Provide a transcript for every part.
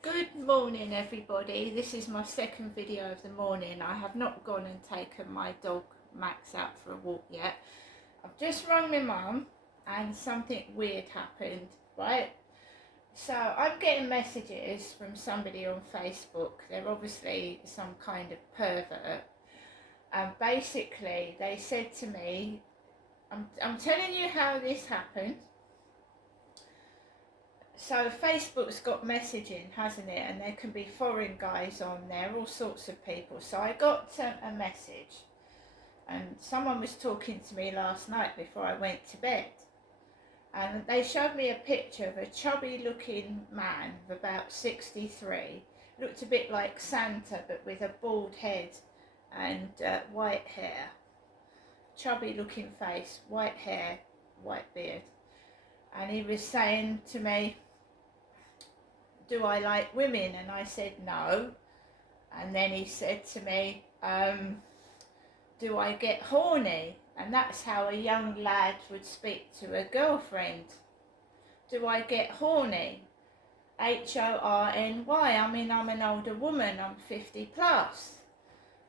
Good morning everybody, this is my second video of the morning. I have not gone and taken my dog Max out for a walk yet. I've just rung my mum and something weird happened, right? So I'm getting messages from somebody on Facebook. They're obviously some kind of pervert, and basically they said to me, I'm telling you how this happened. So Facebook's got messaging, hasn't it? And there can be foreign guys on there, all sorts of people. So I got a message, and someone was talking to me last night before I went to bed. And they showed me a picture of a chubby looking man of about 63. Looked a bit like Santa, but with a bald head and white hair. Chubby looking face, white hair, white beard. And he was saying to me, do I like women? And I said no. And then he said to me, do I get horny? And that's how a young lad would speak to a girlfriend. Do I get horny? Horny. I mean, I'm an older woman, I'm 50 plus.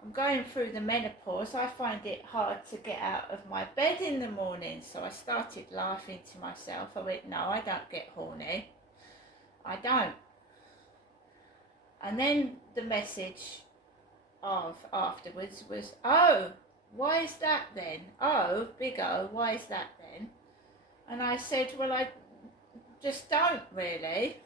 I'm going through the menopause. I find it hard to get out of my bed in the morning. So I started laughing to myself. I went, no, I don't get horny. I don't. And then the message of afterwards was, oh, why is that then? Oh, big O, why is that then? And I said, well, I just don't really.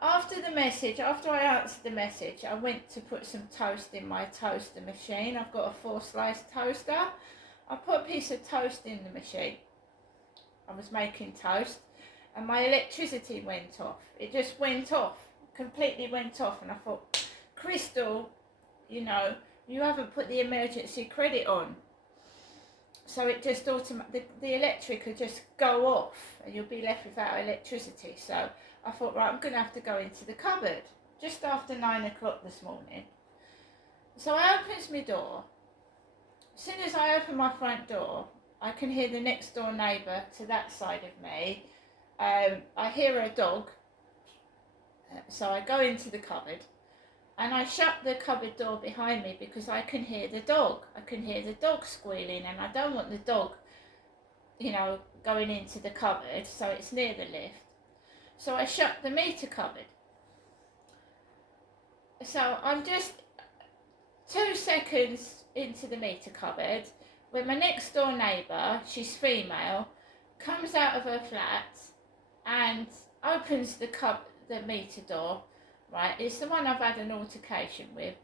After I answered the message, I went to put some toast in my toaster machine. I've got a 4-slice toaster. I put a piece of toast in the machine. I was making toast and my electricity went off. It just went off, completely went off. And I thought, Crystal, you know, you haven't put the emergency credit on. So it just the electric will just go off and you'll be left without electricity. So I thought, right, I'm going to have to go into the cupboard just after 9 o'clock this morning. So I opens my door. As soon as I open my front door, I can hear the next door neighbour to that side of me. I hear a dog. So I go into the cupboard. And I shut the cupboard door behind me because I can hear the dog. I can hear the dog squealing, and I don't want the dog, you know, going into the cupboard, so it's near the lift. So I shut the meter cupboard. So I'm just 2 seconds into the meter cupboard when my next door neighbour, she's female, comes out of her flat and opens the meter door. Right, it's the one I've had an altercation with.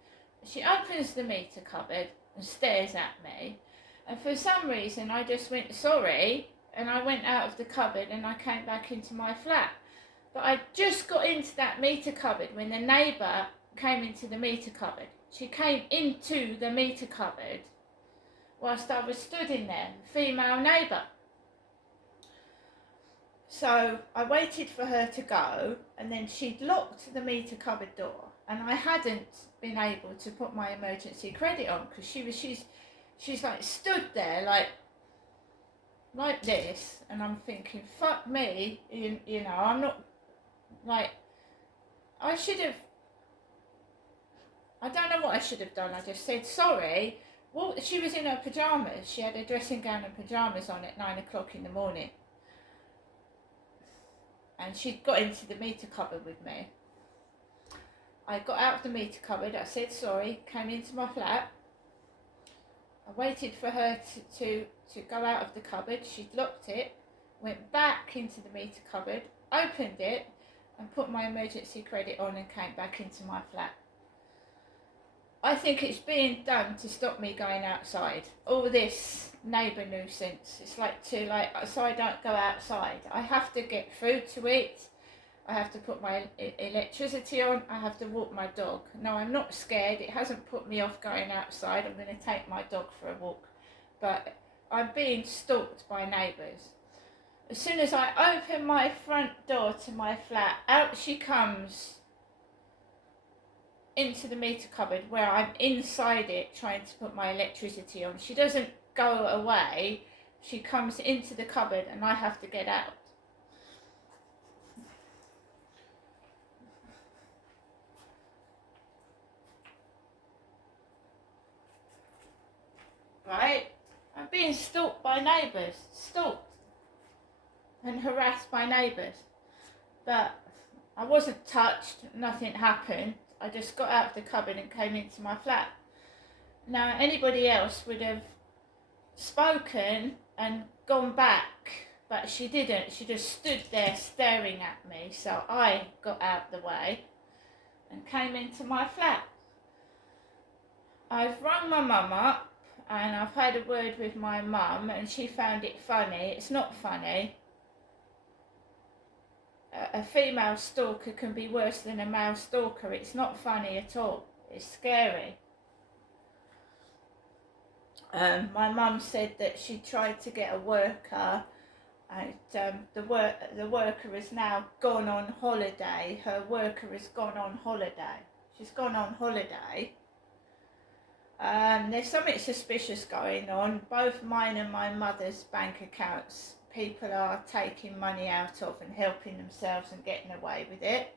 She opens the meter cupboard and stares at me, and for some reason I just went sorry, and I went out of the cupboard and I came back into my flat. But I just got into that meter cupboard when the neighbour came into the meter cupboard. She came into the meter cupboard whilst I was stood in there, female neighbour. So I waited for her to go, and then she'd locked the meter cupboard door, and I hadn't been able to put my emergency credit on because she's like stood there like this, and I'm thinking, fuck me, you know, I'm not, like, I don't know what I should have done. I just said sorry. Well, she was in her pyjamas. She had a dressing gown and pyjamas on at 9 o'clock in the morning. And she'd got into the meter cupboard with me. I got out of the meter cupboard, I said sorry, came into my flat. I waited for her to go out of the cupboard. She'd locked it, went back into the meter cupboard, opened it, and put my emergency credit on and came back into my flat. I think it's being done to stop me going outside. All this neighbour nuisance. It's so I don't go outside. I have to get food to eat. I have to put my electricity on. I have to walk my dog. No, I'm not scared. It hasn't put me off going outside. I'm going to take my dog for a walk. But I'm being stalked by neighbours. As soon as I open my front door to my flat, out she comes into the meter cupboard where I'm inside it trying to put my electricity on. She doesn't go away. She comes into the cupboard and I have to get out. right? I'm being stalked by neighbours, stalked and harassed by neighbours. But I wasn't touched, nothing happened. I just got out of the cupboard and came into my flat. Now, anybody else would have spoken and gone back, but she didn't. She just stood there staring at me. So I got out the way and came into my flat. I've rung my mum up and I've had a word with my mum, and she found it funny. It's not funny. A female stalker can be worse than a male stalker. It's not funny at all. It's scary. My mum said that she tried to get a worker, and the worker has now gone on holiday. Her worker has gone on holiday. She's gone on holiday. There's something suspicious going on. Both mine and my mother's bank accounts, people are taking money out of and helping themselves and getting away with it.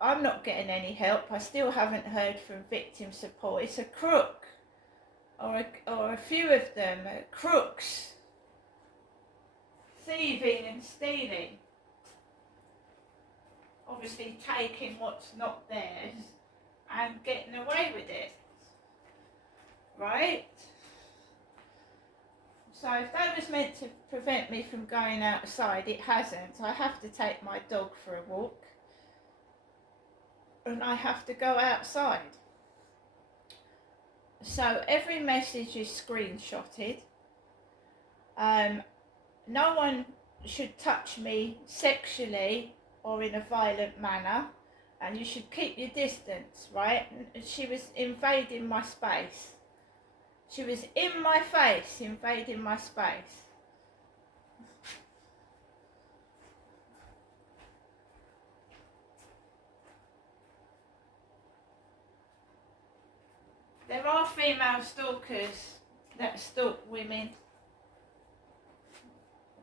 I'm not getting any help. I still haven't heard from victim support. It's a crook, or a few of them are crooks, thieving and stealing. Obviously taking what's not theirs and getting away with it. Right? So if that was meant to prevent me from going outside, it hasn't. I have to take my dog for a walk, and I have to go outside. So every message is screenshotted. No one should touch me sexually or in a violent manner, and you should keep your distance, right? She was invading my space. She was in my face, invading my space. There are female stalkers that stalk women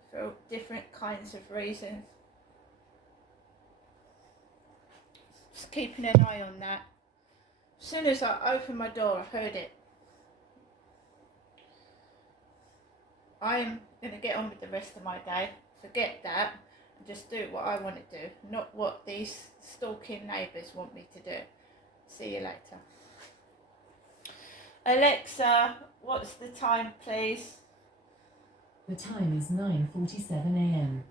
for different kinds of reasons. Just keeping an eye on that. As soon as I opened my door, I heard it. I'm going to get on with the rest of my day, forget that, and just do what I want to do, not what these stalking neighbours want me to do. See you later. Alexa, what's the time, please? The time is 9:47 a.m.